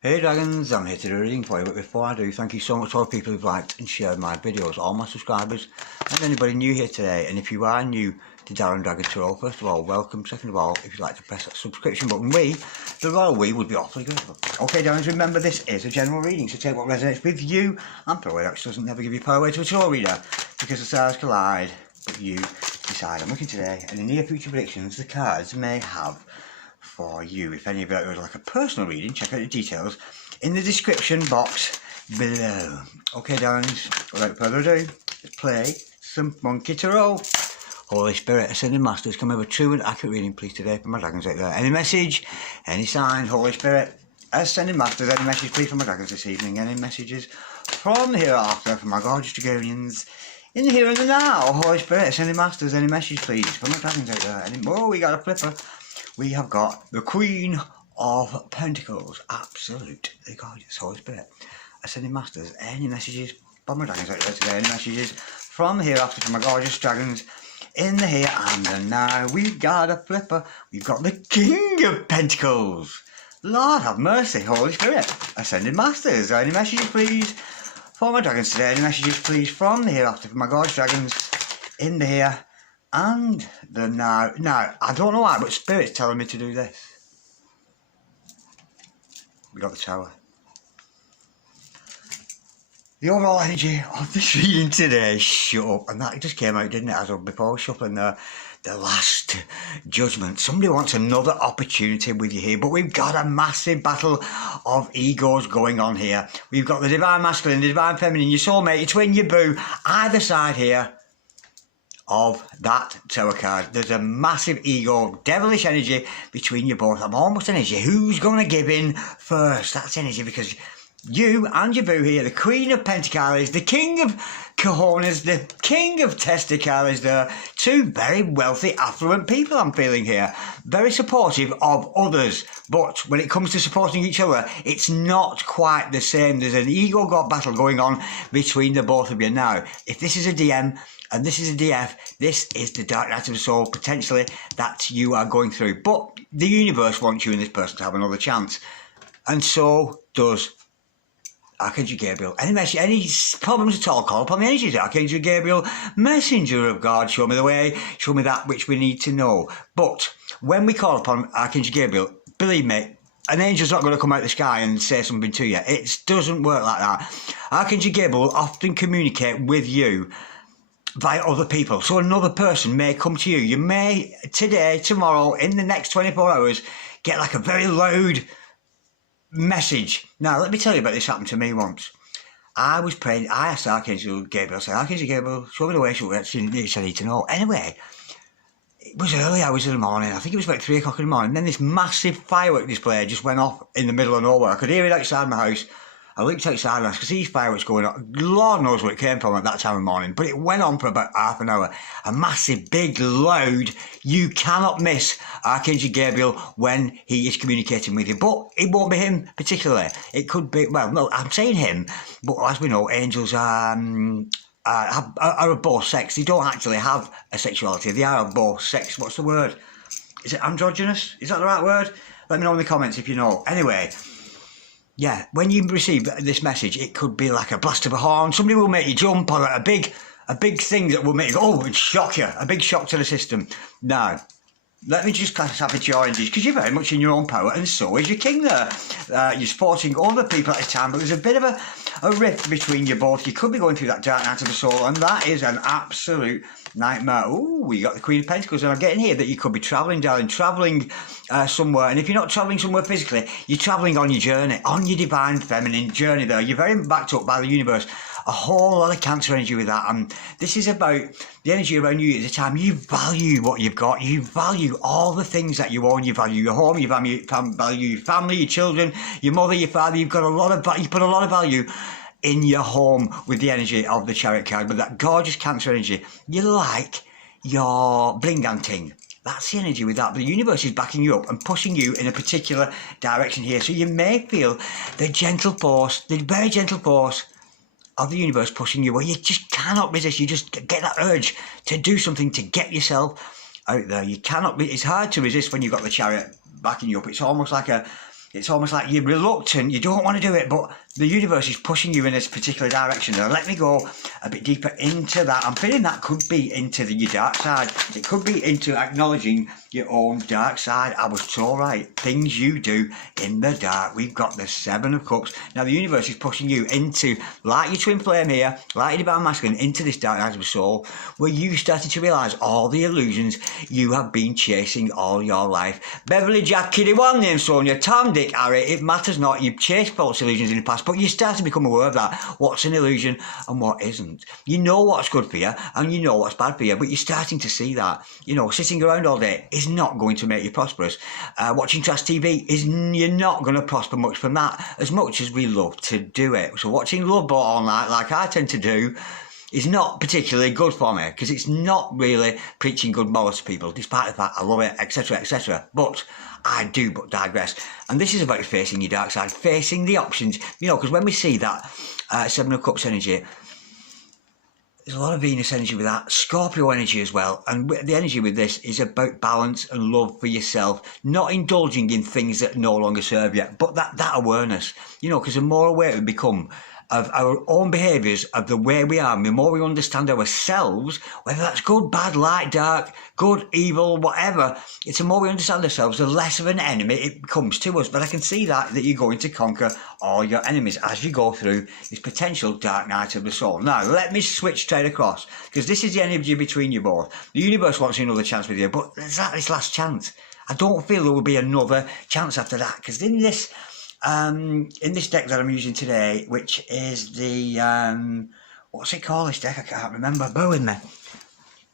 Hey Dragons, I'm here to do a reading for you, but before I do, thank you so much to all the people who've liked and shared my videos, all my subscribers, and anybody new here today. And if you are new to Darren Dragon Tarot, first of all, welcome. Second of all, if you'd like to press that subscription button, the royal we, would be awfully grateful. Okay Darrens, remember this is a general reading, so take what resonates with you and throw away which doesn't never give you power away to a tarot reader, because the stars collide, but you decide. I'm looking today, and in near future predictions, the cards may have for you. If any of you would like a personal reading, check out the details in the description box below. Okay, darlings, without further ado, let's play some Monkey Tarot. Holy Spirit, Ascended Masters, can we have a true and accurate reading, please, today for my dragons out there? Any message, any sign, Holy Spirit, Ascended Masters, any message, please, for my dragons this evening? Any messages from the hereafter for my gorgeous Dragonians in the here and the now? Holy Spirit, Ascended Masters, any message, please, for my dragons out there? Oh, we got a flipper. We have got the Queen of Pentacles, absolutely gorgeous, Holy Spirit. Ascending Masters, any messages from my dragons out there today? Any messages from the hereafter for my gorgeous dragons in the here and the now? We've got a flipper. We've got the King of Pentacles. Lord have mercy, Holy Spirit. Ascending Masters, any messages please for my dragons today? Any messages please from the hereafter for my gorgeous dragons in the here and the now. Now, I don't know why, but Spirit's telling me to do this. We got the Tower. The overall energy of this reading today, shut up. And that just came out, didn't it, as of before shuffling the last judgment. Somebody wants another opportunity with you here, but we've got a massive battle of egos going on here. We've got the Divine Masculine, the Divine Feminine, your soulmate, your twin, your boo, either side here of that Tower card. There's a massive ego, devilish energy between you both. I'm almost energy. Who's going to give in first? That's energy, because you and your boo here, the Queen of Pentacles, the King of Cojones, the King of Testicles, they're two very wealthy, affluent people I'm feeling here. Very supportive of others, but when it comes to supporting each other, it's not quite the same. There's an ego battle going on between the both of you. Now, if this is a DM, and this is a DF, this is the dark night of the soul, potentially, that you are going through. But the universe wants you and this person to have another chance. And so does Archangel Gabriel. Any message, any problems at all, call upon the energies of Archangel Gabriel, messenger of God, show me the way, show me that which we need to know. But when we call upon Archangel Gabriel, believe me, an angel's not going to come out of the sky and say something to you. It doesn't work like that. Archangel Gabriel will often communicate with you via other people. So another person may come to you. You may, today, tomorrow, in the next 24 hours, get like a very loud message. Now, let me tell you about this. Happened to me once. I was praying. I asked Archangel Gabriel, I said, Archangel Gabriel, show me the way, show me what I need to know. Anyway, it was early hours of the morning. I think it was about 3 o'clock in the morning. Then this massive firework display just went off in the middle of nowhere. I could hear it outside my house. I looked outside and I could see fireworks going on. Lord knows where it came from at that time of morning, but it went on for about half an hour. A massive, big, loud, you cannot miss Archangel Gabriel when he is communicating with you. But it won't be him particularly. It could be, well, no, I'm saying him, but as we know, angels are of both sex. They don't actually have a sexuality. They are of both sex. What's the word? Is it androgynous? Is that the right word? Let me know in the comments if you know. Anyway, yeah, when you receive this message, it could be like a blast of a horn. Somebody will make you jump, or a big thing that will make you go, oh, and shock you. A big shock to the system. Now, let me just class up your oranges, because you're very much in your own power, and so is your king there. You're supporting other people at this time, but there's a bit of a rift between you both. You could be going through that dark night of the soul, and that is an absolute nightmare. Oh, we got the Queen of Pentacles, and I'm getting here that you could be travelling, darling, travelling somewhere. And if you're not travelling somewhere physically, you're travelling on your journey, on your divine feminine journey there. You're very backed up by the universe. A whole lot of Cancer energy with that. And this is about the energy around you at the time. You value what you've got. You value all the things that you own. You value your home. You value your family, your children, your mother, your father. You've got a lot of, you put a lot of value in your home with the energy of the Chariot card. With that gorgeous Cancer energy, you like your bling and ting. That's the energy with that. The universe is backing you up and pushing you in a particular direction here. So you may feel the gentle force, the very gentle force of the universe pushing you where you just cannot resist. You just get that urge to do something to get yourself out there. You cannot, it's hard to resist when you've got the Chariot backing you up. It's almost like It's almost like you're reluctant, you don't want to do it, but the universe is pushing you in this particular direction. Now, let me go a bit deeper into that. I'm feeling that could be into your dark side. It could be into acknowledging your own dark side. I was so right. Things you do in the dark. We've got the Seven of Cups. Now, the universe is pushing you into, like your twin flame here, like your divine masculine, into this dark night of the soul, where you started to realise all the illusions you have been chasing all your life. Beverly, Jack, Kitty, one name, Sonia, Tom, Dick, Harry, it matters not. You've chased false illusions in the past, but you start to become aware of that. What's an illusion and what isn't. You know what's good for you and you know what's bad for you, but you're starting to see that. You know, sitting around all day is not going to make you prosperous. Watching trash TV you're not going to prosper much from that, as much as we love to do it. So watching Love Boat all night, like I tend to do, is not particularly good for me, because it's not really preaching good morals to people, despite the fact I love it, etc, etc. But I do but digress. And this is about facing your dark side, facing the options, you know, because when we see that Seven of Cups energy, there's a lot of Venus energy with that, Scorpio energy as well, and the energy with this is about balance and love for yourself, not indulging in things that no longer serve you, but that awareness, you know, because the more aware we become of our own behaviours, of the way we are, and the more we understand ourselves, whether that's good, bad, light, dark, good, evil, whatever, it's the more we understand ourselves, the less of an enemy it becomes to us. But I can see that you're going to conquer all your enemies as you go through this potential dark night of the soul. Now, let me switch straight across, because this is the energy between you both. The universe wants another chance with you, but there's that this last chance. I don't feel there will be another chance after that, because in this deck that I'm using today, which is the what's it called, this deck? I can't remember. Bear with me.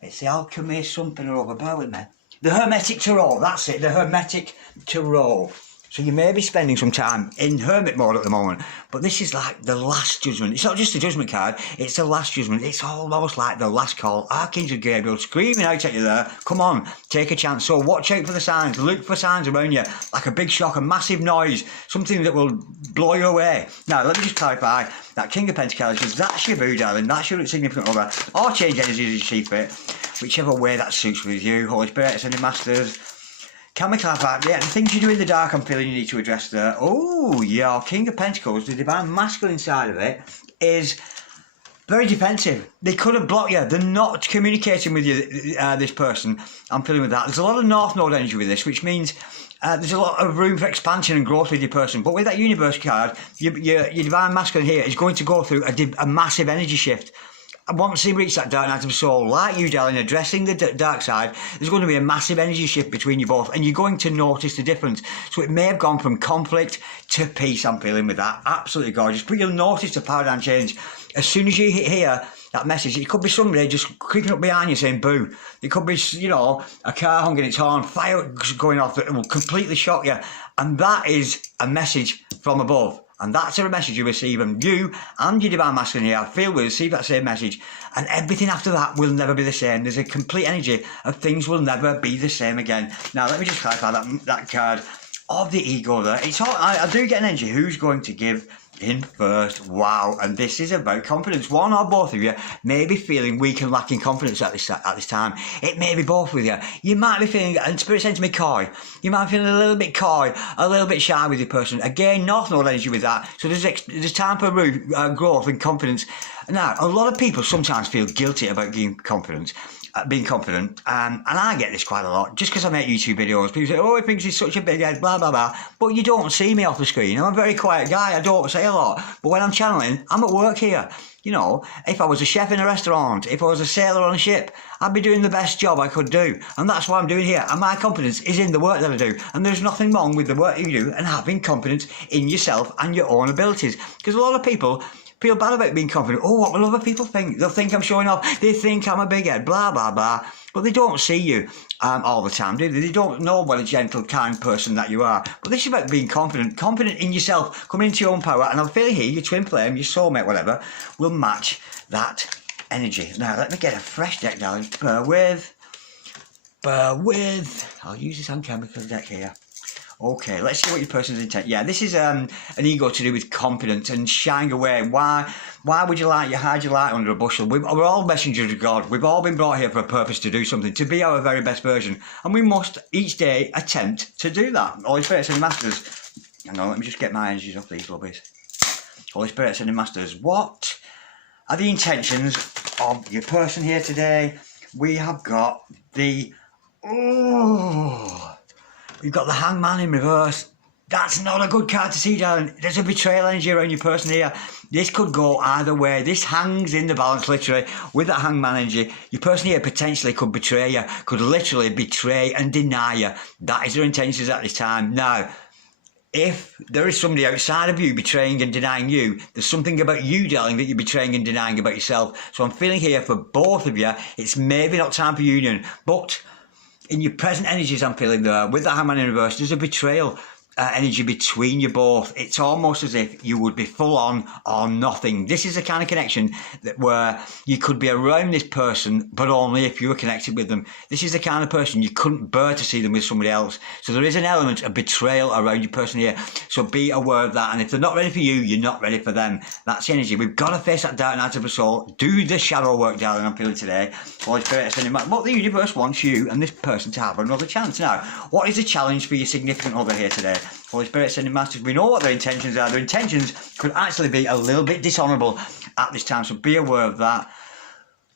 It's the Alchemy something or other. Bear with me. The Hermetic Tarot. That's it. The Hermetic Tarot. So you may be spending some time in hermit mode at the moment, but this is like the last judgment. It's not just a judgment card, it's the last judgment. It's almost like the last call. Archangel Gabriel screaming out at you there, come on, take a chance. So watch out for the signs, look for signs around you, like a big shock, a massive noise, something that will blow you away. Now, let me just clarify, that King of Pentacles, because that's your boo, darling, that's your significant other, or change energies as you see fit, whichever way that suits with you. Holy Spirit, Ascended Masters. Can we clarify? Yeah, the things you do in the dark, I'm feeling you need to address there. Oh, yeah, King of Pentacles, the divine masculine side of it, is very defensive. They could have blocked you. They're not communicating with you, this person. I'm feeling with that. There's a lot of North Node energy with this, which means there's a lot of room for expansion and growth with your person. But with that Universe card, your divine masculine here is going to go through a massive energy shift. And once they reach that dark night of the soul, like you, darling, addressing the dark side, there's going to be a massive energy shift between you both, and you're going to notice the difference. So it may have gone from conflict to peace. I'm feeling with that. Absolutely gorgeous. But you'll notice the paradigm change. As soon as you hear that message, it could be somebody just creeping up behind you saying boo. It could be, you know, a car honking its horn, fire going off that will completely shock you. And that is a message from above. And that's a message you receive, and you and your divine masculine here, I feel, will receive that same message, and everything after that will never be the same. There's a complete energy of things will never be the same again. Now, let me just clarify that card of the ego there. It's all, I do get an energy. Who's going to give in first? Wow. And this is about confidence. One or both of you may be feeling weak and lacking confidence at this time. It may be both with you. You might be feeling, and Spirit saying to me, coy. You might be feeling a little bit coy, a little bit shy with your person. Again, North Node energy with that. So there's time for growth and confidence. Now, a lot of people sometimes feel guilty about being confident, and I get this quite a lot, just because I make YouTube videos. People say, oh, he thinks he's such a big head, blah, blah, blah. But you don't see me off the screen. I'm a very quiet guy. I don't say a lot. But when I'm channeling, I'm at work here. You know, if I was a chef in a restaurant, if I was a sailor on a ship, I'd be doing the best job I could do. And that's what I'm doing here. And my confidence is in the work that I do. And there's nothing wrong with the work you do and having confidence in yourself and your own abilities. Because a lot of people feel bad about being confident. Oh, what will other people think? They'll think I'm showing off. They think I'm a big head, blah, blah, blah. But they don't see you all the time, do they? They don't know what a gentle, kind person that you are. But this is about being confident in yourself, coming into your own power. And I'm feeling here, your twin flame, your soulmate, whatever, will match that energy. Now, let me get a fresh deck, darling. Bear with. I'll use this alchemical deck here. Okay, let's see what your person's intent. Yeah, this is an ego to do with confidence and shying away. Why would you hide your light under a bushel? We're all messengers of God. We've all been brought here for a purpose, to do something, to be our very best version. And we must each day attempt to do that. Holy Spirit and Masters. Hang on, let me just get my energies off these lobbies. Holy Spirit, Ascended Masters, what are the intentions of your person here today? We have got the... Oh, we've got the Hangman in reverse. That's not a good card to see, darling. There's a betrayal energy around your person here. This could go either way. This hangs in the balance, literally, with that Hangman energy. Your person here potentially could betray you, could literally betray and deny you. That is their intentions at this time. Now, if there is somebody outside of you betraying and denying you, there's something about you, darling, that you're betraying and denying about yourself. So I'm feeling here for both of you, it's maybe not time for union, but in your present energies, I'm feeling there, with the Hangman in reverse, there's a betrayal energy between you both. It's almost as if you would be full on or nothing. This is a kind of connection that where you could be around this person, but only if you were connected with them. This is the kind of person you couldn't bear to see them with somebody else. So there is an element of betrayal around your person here. So be aware of that. And if they're not ready for you, you're not ready for them. That's the energy. We've got to face that dark night of the soul. Do the shadow work, darling, I'm feeling today. Holy Spirit, what the universe wants you and this person to have another chance. Now, what is the challenge for your significant other here today? Holy Spirit, Ascended Masters, we know what their intentions are. Their intentions could actually be a little bit dishonourable at this time, so be aware of that.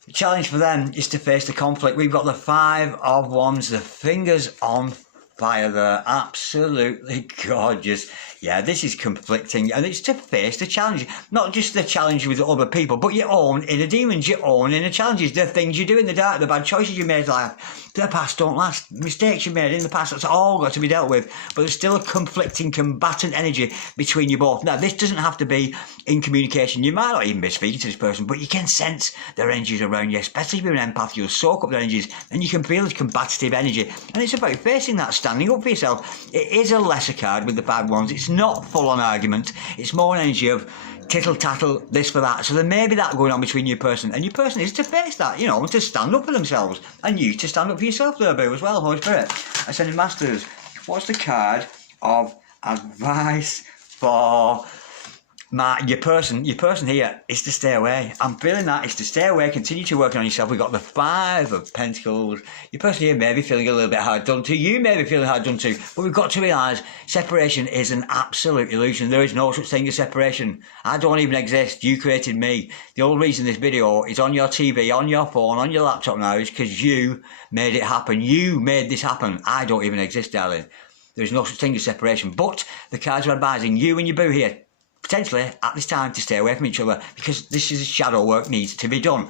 The challenge for them is to face the conflict. We've got the Five of Wands, the fingers on fire there. Absolutely gorgeous. Yeah, this is conflicting, and it's to face the challenge. Not just the challenge with other people, but your own inner demons, your own inner challenges, the things you do in the dark, the bad choices you made in life. The past don't last. Mistakes you made in the past, that's all got to be dealt with. But there's still a conflicting, combatant energy between you both. Now, this doesn't have to be in communication. You might not even be speaking to this person, but you can sense their energies around you, especially if you're an empath. You'll soak up their energies, and you can feel this combative energy. And it's about facing that, standing up for yourself. It is a lesser card with the Five Wands. It's not full-on argument. It's more an energy of tittle-tattle, this for that. So there may be that going on between your person, and your person is to face that, you know, to stand up for themselves, and you to stand up for yourself there, boo, as well. Holy Spirit, Ascended Masters, what's the card of advice for your person here is to stay away. I'm feeling that is to stay away, continue to work on yourself. We've got the Five of Pentacles. Your person here may be feeling a little bit hard done to. You may be feeling hard done to. But we've got to realise separation is an absolute illusion. There is no such thing as separation. I don't even exist. You created me. The only reason this video is on your TV, on your phone, on your laptop now is because you made it happen. You made this happen. I don't even exist, darling. There is no such thing as separation. But the cards are advising you and your boo here, potentially at this time, to stay away from each other, because this is shadow work needs to be done.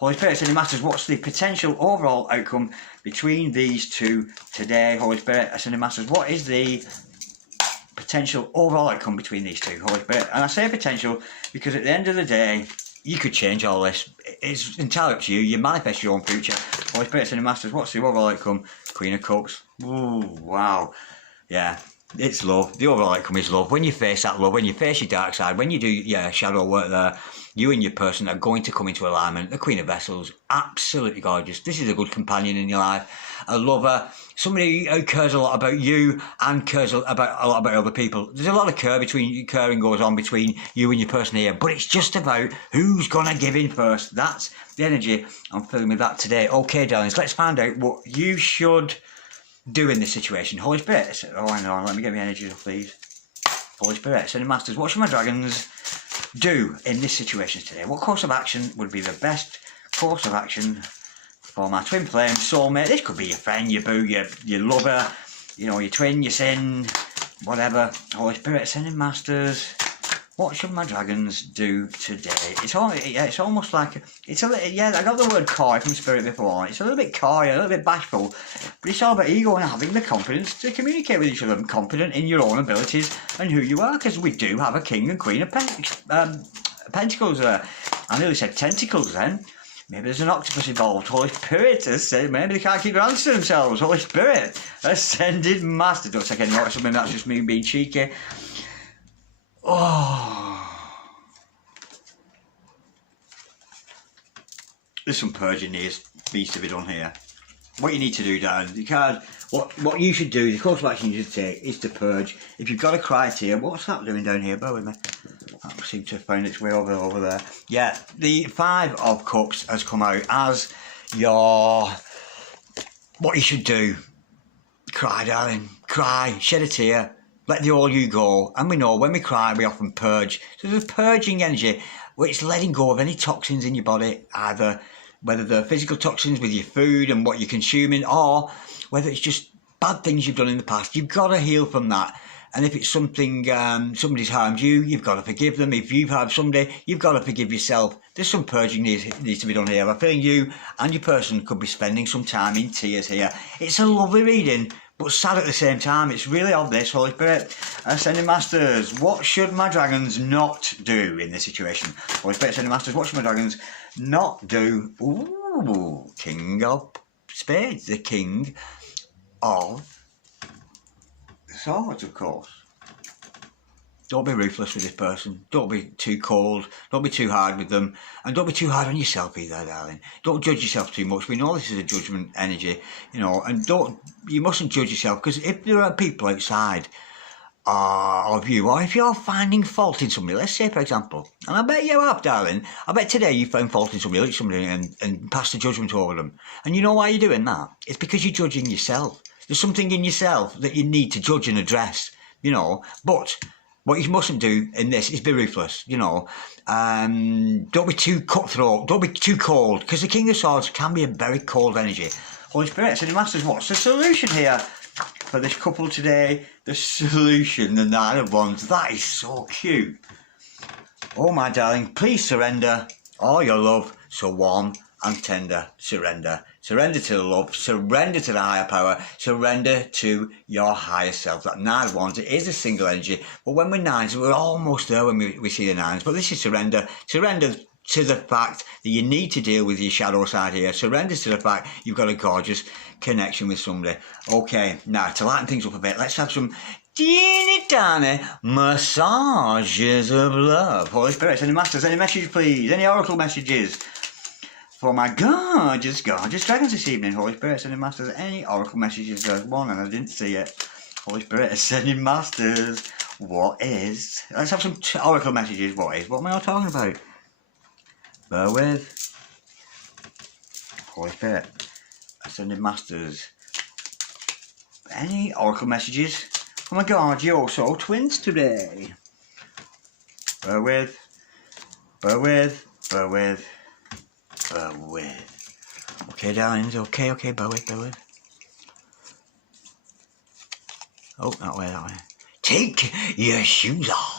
Holy Spirit, Ascended Masters, what's the potential overall outcome between these two today? Holy Spirit, Ascended Masters, what is the potential overall outcome between these two? Holy Spirit, and I say potential because at the end of the day, you could change all this. It's entirely up to you. You manifest your own future. Holy Spirit, Ascended Masters, what's the overall outcome? Queen of Cups. Ooh, wow. Yeah. It's love. The overall outcome is love. When you face that love, when you face your dark side, when you do your shadow work there, you and your person are going to come into alignment. The Queen of Vessels, absolutely gorgeous. This is a good companion in your life, a lover, somebody who cares a lot about you and cares a lot about other people. There's a lot of caring goes on between you and your person here, but it's just about who's going to give in first. That's the energy I'm feeling with that today. Okay, darlings, let's find out what you should do in this situation. Holy Spirit, oh hang on, let me get my energies off these. Holy Spirit, Ascended Masters, what should my dragons do in this situation today? What course of action would be the best course of action for my twin flame soulmate? This could be your friend, your boo, your lover, you know, your twin, your sin, whatever. Holy Spirit, Ascended Masters, what should my dragons do today? It's almost like, it's a little, yeah, I got the word coy from Spirit before. It's a little bit coy, a little bit bashful, but it's all about ego and having the confidence to communicate with each other, and confident in your own abilities and who you are, because we do have a King and Queen of Pentacles there. I nearly said tentacles then. Maybe there's an octopus involved. Holy Spirit has said, maybe they can't keep their hands to themselves. Holy Spirit, Ascended Master. Don't take any notice of me, that's just me being cheeky. Oh, there's some purging needs to be done here. What you need to do, darling, you can't. What you should do, the course of action you should take is to purge. If you've got a criteria, what's that doing down here? Bear with me. That seems to have found its way over there. Yeah, the Five of Cups has come out as your what you should do. Cry, darling, cry, shed a tear. Let the all you go. And we know when we cry, we often purge. So there's a purging energy, where it's letting go of any toxins in your body, either whether they're physical toxins with your food and what you're consuming, or whether it's just bad things you've done in the past. You've got to heal from that. And if it's something, somebody's harmed you, you've got to forgive them. If you've harmed somebody, you've got to forgive yourself. There's some purging needs to be done here. I feel you and your person could be spending some time in tears here. It's a lovely reading, but sad at the same time. It's really obvious, Holy Spirit. Ascending Masters, what should my dragons not do in this situation? Holy Spirit, Ascending Masters, what should my dragons not do? Ooh, King of Spades, the King of Swords, of course. Don't be ruthless with this person. Don't be too cold. Don't be too hard with them. And don't be too hard on yourself either, darling. Don't judge yourself too much. We know this is a judgment energy, you know, and you mustn't judge yourself, because if there are people outside of you, or if you're finding fault in somebody, let's say, for example, and I bet you have, darling, I bet today you found fault in somebody, look at somebody and passed a judgment over them. And you know why you're doing that? It's because you're judging yourself. There's something in yourself that you need to judge and address, you know, but what you mustn't do in this is be ruthless, you know. Don't be too cutthroat. Don't be too cold, because the King of Swords can be a very cold energy. Holy Spirit, Ascending Masters, what's the solution here for this couple today? The solution, the Nine of Wands. That is so cute. Oh, my darling, please surrender all your love so warm and tender. Surrender. Surrender to the love, surrender to the higher power, surrender to your higher self. That Nine of Wands, it is a single energy, but when we're nines, we're almost there when we see the nines. But this is surrender. Surrender to the fact that you need to deal with your shadow side here. Surrender to the fact you've got a gorgeous connection with somebody. Okay, now to lighten things up a bit, let's have some teeny tiny massages of love. Holy Spirit, any masters, any messages please, any oracle messages for my gorgeous dragons this evening? Holy Spirit, Ascending Masters, any oracle messages? There's one and I didn't see it. Holy Spirit, Ascending Masters, what is? Let's have some oracle messages. What is? What am I all talking about? Bear with. Holy Spirit, Ascending Masters, any oracle messages for my gorgeous twins today? Bear with. Bear with. Bear with. Bear with. Okay, darlings, okay, bear with. Oh, that way. Take your shoes off.